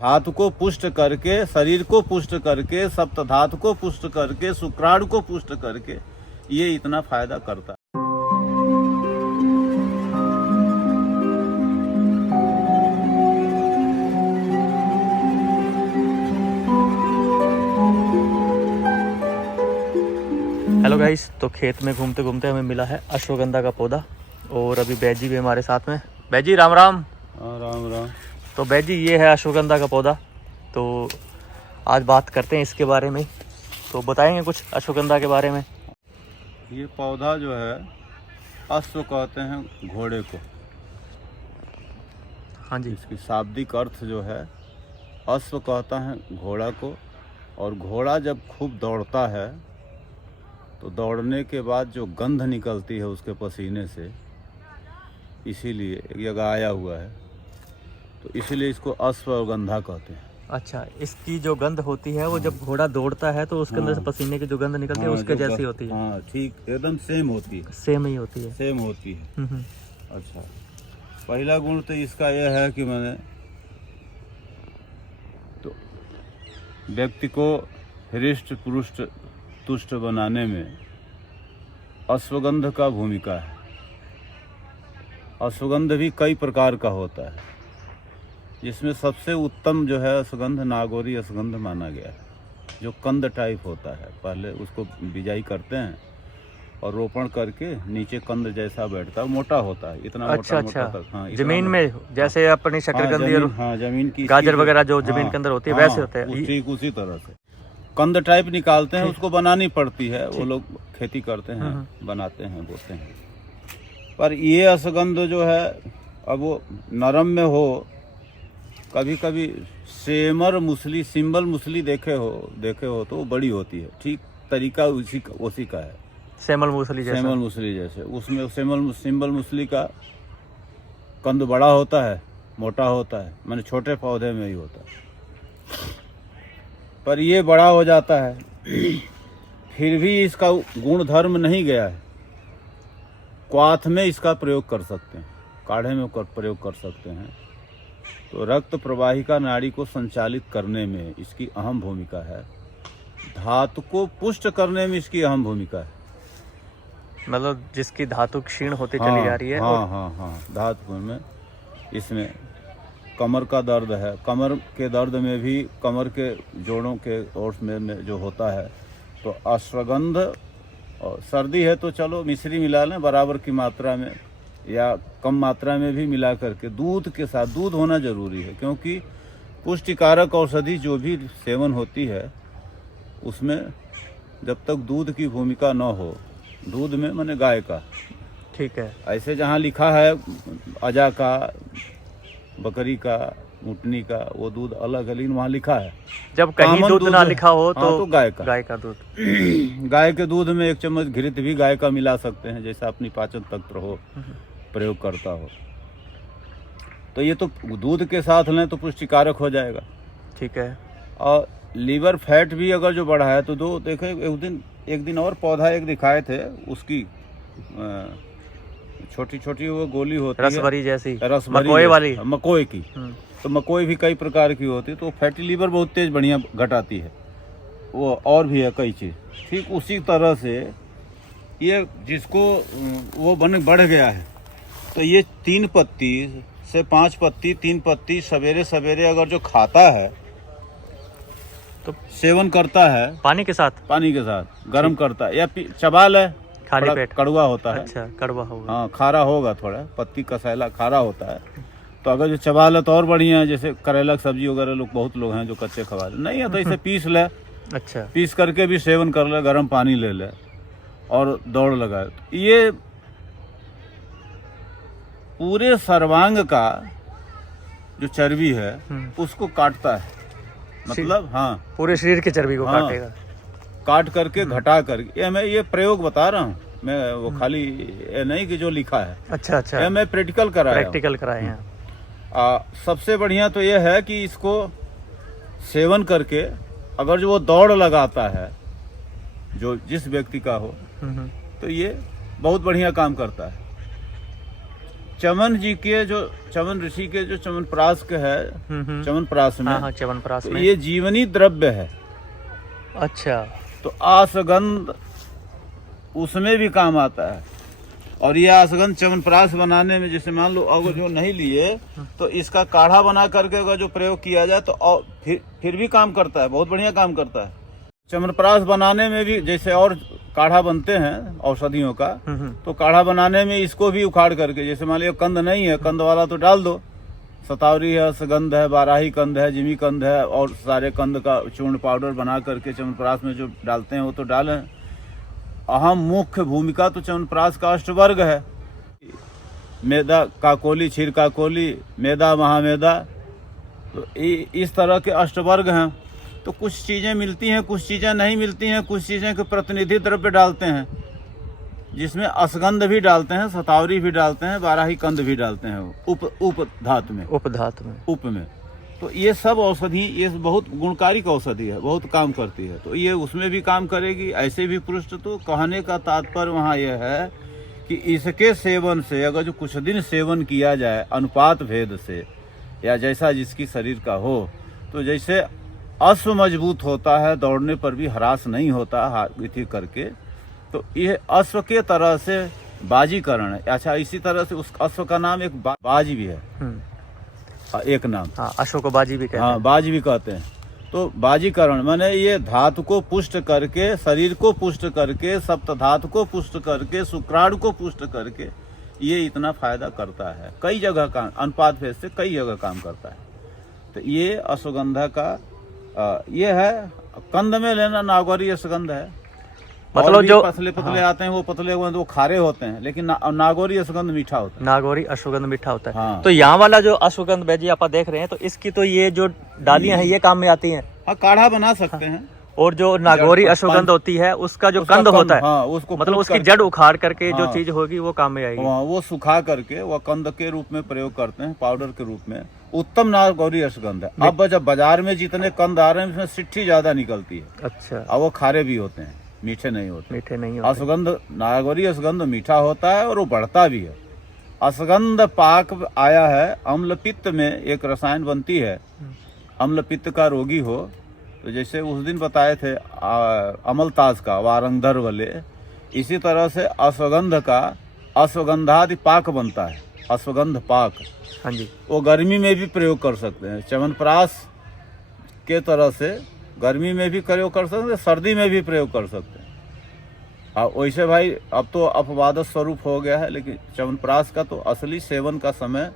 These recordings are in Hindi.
धातु को पुष्ट करके, शरीर को पुष्ट करके, सप्त धातु को पुष्ट करके, शुक्राणु को पुष्ट करके ये इतना फायदा करता है। हेलो गाइस, तो खेत में घूमते घूमते हमें मिला है अश्वगंधा का पौधा और अभी बैजी भी हमारे साथ में। बैजी राम राम। राम राम। तो बैजी ये है अश्वगंधा का पौधा, तो आज बात करते हैं इसके बारे में। तो बताएंगे कुछ अश्वगंधा के बारे में। ये पौधा जो है अश्व कहते हैं घोड़े को। हाँ जी। इसकी शाब्दिक अर्थ जो है अश्व कहता है घोड़ा को, और घोड़ा जब खूब दौड़ता है तो दौड़ने के बाद जो गंध निकलती है उसके पसीने से, इसीलिए एक जगह आया हुआ है, तो इसीलिए इसको अश्वगंधा कहते हैं। अच्छा, इसकी जो गंध होती है वो जब घोड़ा दौड़ता है तो उसके अंदर से पसीने की जो गंध निकलती है उसके जैसी होती है। हाँ ठीक, एकदम सेम होती है। सेम ही होती है। सेम होती है। अच्छा, पहला गुण तो इसका यह है कि मैंने तो व्यक्ति को हृष्ट पुरुष्ट तुष्ट बनाने में अश्वगंध का भूमिका है। अश्वगंध भी कई प्रकार का होता है, जिसमें सबसे उत्तम जो है अश्वगंध नागौरी अश्वगंध माना गया है, जो कंद टाइप होता है। पहले उसको बिजाई करते हैं और रोपण करके नीचे कंद जैसा बैठता है, मोटा होता है, इतना अच्छा, मोटा अच्छा। तक। हाँ, जमीन में जैसे अपनी शकरकंदी और जमीन की गाजर वगैरह जो जमीन के अंदर होती है वैसे होते हैं। ठीक उसी तरह से कंद टाइप निकालते हैं, उसको बनानी पड़ती है। वो लोग खेती करते हैं, बनाते हैं, बोते हैं। पर ये अश्वगंध जो है, अब वो नरम में हो, कभी कभी सेमर मुसली, सिंबल मुसली देखे हो तो वो बड़ी होती है। ठीक तरीका उसी का है। सेमल मूसली जैसा। सेमल मुसली जैसे, उसमें सिंबल मुसली का कंद बड़ा होता है, मोटा होता है, माने छोटे पौधे में ही होता है। पर ये बड़ा हो जाता है, फिर भी इसका गुण धर्म नहीं गया है। क्वाथ में इसका प्रयोग कर सकते हैं, काढ़े में प्रयोग कर सकते हैं। तो रक्त प्रवाहिका नाड़ी को संचालित करने में इसकी अहम भूमिका है। धातु को पुष्ट करने में इसकी अहम भूमिका है। मतलब जिसकी धातु क्षीण होती चली जा रही है। हाँ, धातु में इसमें कमर का दर्द है, कमर के दर्द में भी, कमर के जोड़ों के ओर में जो होता है, तो अश्वगंध, और सर्दी है तो चलो मिश्री मिला लें बराबर की मात्रा में या कम मात्रा में भी मिला करके दूध के साथ। दूध होना जरूरी है, क्योंकि पुष्टिकारक औषधि जो भी सेवन होती है उसमें जब तक दूध की भूमिका न हो, दूध में माने गाय का, ठीक है। ऐसे जहाँ लिखा है अजा का, बकरी का, ऊँटनी का, वो दूध अलग है, लेकिन वहाँ लिखा है। जब कहीं दूध ना लिखा हो तो गाय का दूध। गाय के दूध में 1 चम्मच घृत भी गाय का मिला सकते हैं, जैसा अपनी पाचन तंत्र हो, प्रयोग करता हो। तो ये तो दूध के साथ लें तो पुष्टिकारक हो जाएगा। ठीक है। और लीवर फैट भी अगर जो बढ़ा है तो दो देखे, एक दिन और पौधा एक दिखाए थे, उसकी छोटी छोटी वो गोली होती है, रसभरी जैसी, मकोई वाली, मकोई की। तो मकोई भी कई प्रकार की होती है, तो फैटी लीवर बहुत तेज बढ़िया घटाती है वो। और भी है कई चीज़। ठीक उसी तरह से ये जिसको वो बढ़ गया है, तो ये 3 पत्ती से 5 पत्ती, 3 पत्ती सवेरे सवेरे अगर जो खाता है तो सेवन करता है पानी के साथ गर्म करता है, या चबा ले, खाली पेट। कड़वा होता है। अच्छा, कड़वा होगा। हाँ, खारा होगा थोड़ा, पत्ती कसैला खारा होता है। तो अगर जो चबा ले तो और बढ़िया है। जैसे करेला की सब्जी वगैरह लोग, बहुत लोग हैं जो कच्चे खवा ले, नहीं है तो इसे पीस ले। अच्छा, पीस करके भी सेवन कर ले, गर्म पानी ले ले और दौड़ लगाए। ये पूरे सर्वांग का जो चर्बी है उसको काटता है, मतलब हाँ पूरे शरीर के चर्बी को काटेगा। काट करके घटा करके। मैं ये प्रयोग बता रहा हूँ, मैं वो खाली नहीं कि जो लिखा है। अच्छा, मैं प्रैक्टिकल कराए हैं। सबसे बढ़िया तो ये है कि इसको सेवन करके अगर जो वो दौड़ लगाता है, जो जिस व्यक्ति का हो, तो ये बहुत बढ़िया काम करता है। चमन जी के जो चमन ऋषि के जो चमनप्राश के है, चमनप्राश में, हाँ च्यवनप्राश तो में ये जीवनी द्रव्य है। अच्छा, तो आसगंध उसमें भी काम आता है। और ये आसगंध च्यवनप्राश बनाने में, जैसे मान लो अगर जो नहीं लिए तो इसका काढ़ा बना करके अगर जो प्रयोग किया जाए तो और फिर भी काम करता है, बहुत बढ़िया काम करता है। च्यवनप्राश बनाने में भी जैसे और काढ़ा बनते हैं औषधियों का, तो काढ़ा बनाने में इसको भी उखाड़ करके, जैसे मान लो कंद नहीं है, कंद वाला तो डाल दो, सतावरी है, सगंध है, बाराही कंद है, जिमी कंद है, और सारे कंद का चूर्ण पाउडर बना करके च्यवनप्राश में जो डालते हैं वो तो डालें। अहम मुख्य भूमिका तो च्यवनप्राश का अष्टवर्ग है, मेदा काकोली, क्षीर काकोली, मेदा महामेदा, तो इस तरह के अष्टवर्ग हैं। तो कुछ चीज़ें मिलती हैं, कुछ चीज़ें नहीं मिलती हैं, कुछ चीज़ें के प्रतिनिधि द्रव्य डालते हैं, जिसमें असगंध भी डालते हैं, सतावरी भी डालते हैं, बाराही कंद भी डालते हैं उप धातु में, उप में। तो ये सब औषधि, ये बहुत गुणकारी औषधि है, बहुत काम करती है, तो ये उसमें भी काम करेगी। ऐसे भी पृष्ठ, तो कहने का तात्पर्य वहाँ यह है कि इसके सेवन से अगर जो कुछ दिन सेवन किया जाए अनुपात भेद से, या जैसा जिसकी शरीर का हो, तो जैसे अश्व मजबूत होता है, दौड़ने पर भी हरास नहीं होता हाथी करके, तो ये अश्व के तरह से बाजीकरण है। अच्छा, इसी तरह से उस अश्व का नाम एक बाज भी है, एक नाम, हाँ, अश्व को बाजी भी कहते हैं। हाँ, बाज भी कहते हैं। तो बाजीकरण माने ये धातु को पुष्ट करके, शरीर को पुष्ट करके, सप्त धातु को पुष्ट करके, शुक्राणु को पुष्ट करके ये इतना फायदा करता है। कई जगह काम, अनुपात भेद से कई जगह काम करता है। तो ये अश्वगंधा का ये है। कंद में लेना नागौरी अश्वगंध है, मतलब जो पतले पतले आते हैं वो पतले हुए वो खारे होते हैं, लेकिन नागौरी अश्वगंध मीठा होता है। नागौरी अश्वगंध मीठा होता है। हाँ। तो यहाँ वाला जो अश्वगंध बैजी आप देख रहे हैं, तो इसकी तो ये जो डालियां हैं ये काम में आती हैं। हाँ, काढ़ा बना सकते हैं। और जो नागौरी अश्वगंध होती है उसका जो कंद होता है, हाँ, उसको मतलब उसकी जड़ उखाड़ करके जो हाँ, चीज होगी वो काम में आएगी। वो सुखा करके वो कंद के रूप में प्रयोग करते हैं, पाउडर के रूप में। उत्तम नागौरी अश्वगंध है। अब जब बाजार में जितने कंद आ रहे हैं उसमें सिट्ठी ज्यादा निकलती है। अच्छा, और वो खारे भी होते हैं, मीठे नहीं होते। मीठे नहीं होते। अश्वगंध, नागौरी अश्वगंध मीठा होता है और वो बढ़ता भी है। अश्वगंध पाक आया है, अम्ल पित्त में एक रसायन बनती है, अम्ल पित्त का रोगी हो तो जैसे उस दिन बताए थे अमलताज का वारंगधर वाले, इसी तरह से अश्वगंध का अश्वगंधादि पाक बनता है, अश्वगंध पाक। हाँ जी, वो गर्मी में भी प्रयोग कर सकते हैं, च्यवनप्राश के तरह से गर्मी में भी प्रयोग कर सकते हैं, सर्दी में भी प्रयोग कर सकते हैं। वैसे भाई अब तो अपवाद स्वरूप हो गया है, लेकिन च्यवनप्राश का तो असली सेवन का समय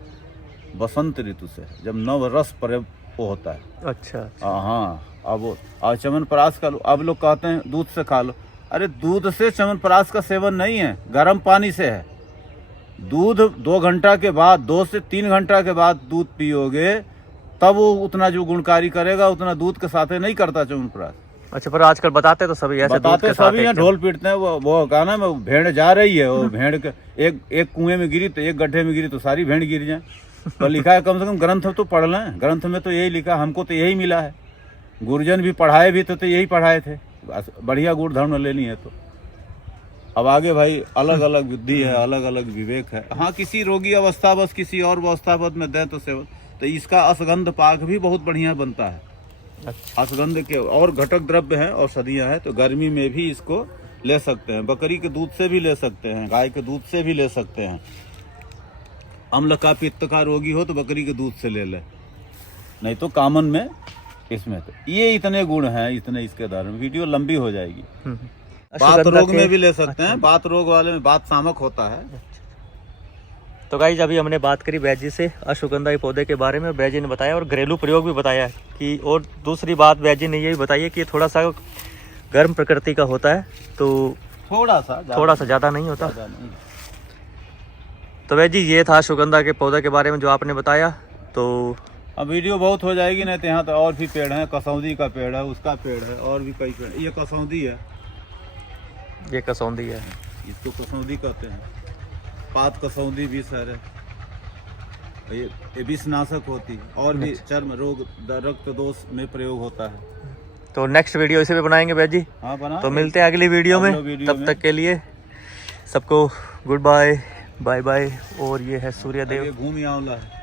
बसंत ऋतु से, जब नव रस प्रयोग होता है। अच्छा। हाँ, अब च्यवनप्राश का अब लोग कहते हैं दूध से खा लो। अरे दूध से च्यवनप्राश का सेवन नहीं है, गर्म पानी से है। दूध 2 घंटा के बाद, 2 से 3 घंटा के बाद दूध पियोगे तब वो उतना जो गुणकारी करेगा उतना दूध के साथ नहीं करता च्यवनप्राश। अच्छा, पर आजकल बताते तो सभी ऐसे दूध के साथ सभी हैं, ढोल पीटते हैं। वो गाना में भेड़ जा रही है, वो भेड़ के एक कुएं में गिरी तो एक गड्ढे में गिरी तो सारी भेड़ गिर जाए। तो लिखा है, कम से कम ग्रंथ तो पढ़ लें, ग्रंथ में तो यही लिखा, हमको तो यही मिला है। गुरुजन भी पढ़ाए भी तो यही पढ़ाए थे। बढ़िया गुण धर्म लेनी है तो अब आगे भाई अलग अलग बुद्धि है, अलग अलग विवेक है। हाँ, किसी रोगी अवस्था बस किसी और अवस्थावत में दें तो सेवन, तो इसका अश्वगंध पाक भी बहुत बढ़िया बनता है। अच्छा। अश्वगंध के और घटक द्रव्य हैं, औषधियाँ हैं, तो गर्मी में भी इसको ले सकते हैं। बकरी के दूध से भी ले सकते हैं, गाय के दूध से भी ले सकते हैं। अम्ल का पित्त का रोगी हो तो बकरी के दूध से ले ले, नहीं तो कामन में इसमें। तो ये इतने गुण हैं, इतने इसके उदाहरण, वीडियो लंबी हो जाएगी। बात रोग में भी ले सकते हैं, बात रोग वाले में बात सामक होता है। तो गाइस, अभी हमने बात करी बैजी से अश्वगंधा के पौधे के बारे में, बैजी ने बताया और घरेलू प्रयोग भी बताया कि, और दूसरी बात बैजी ने ये भी बताई है कि थोड़ा सा गर्म प्रकृति का होता है, तो थोड़ा सा ज़्यादा नहीं होता। तो बैजी ये था अश्वगंधा के पौधे के बारे में जो आपने बताया। तो अब वीडियो बहुत हो जाएगी, नहीं तो यहाँ तो और भी पेड़ हैं, कसौंधी का पेड़ है, उसका पेड़ है, और भी कई पेड़। ये कसौंधी है, ये कसौंधी है, इसको कसौंधी कहते हैं। पात कसौंधी भी सर है, ये विषनाशक होती है, और भी चर्म रोग, रक्त दोष में प्रयोग होता है। तो नेक्स्ट वीडियो इसे भी बनाएंगे बैजी। हाँ, बना। तो मिलते हैं अगली वीडियो में, तब तक के लिए सबको गुड बाय। Bye bye. और ये है सूर्य ये देव। भूमि आंवला है।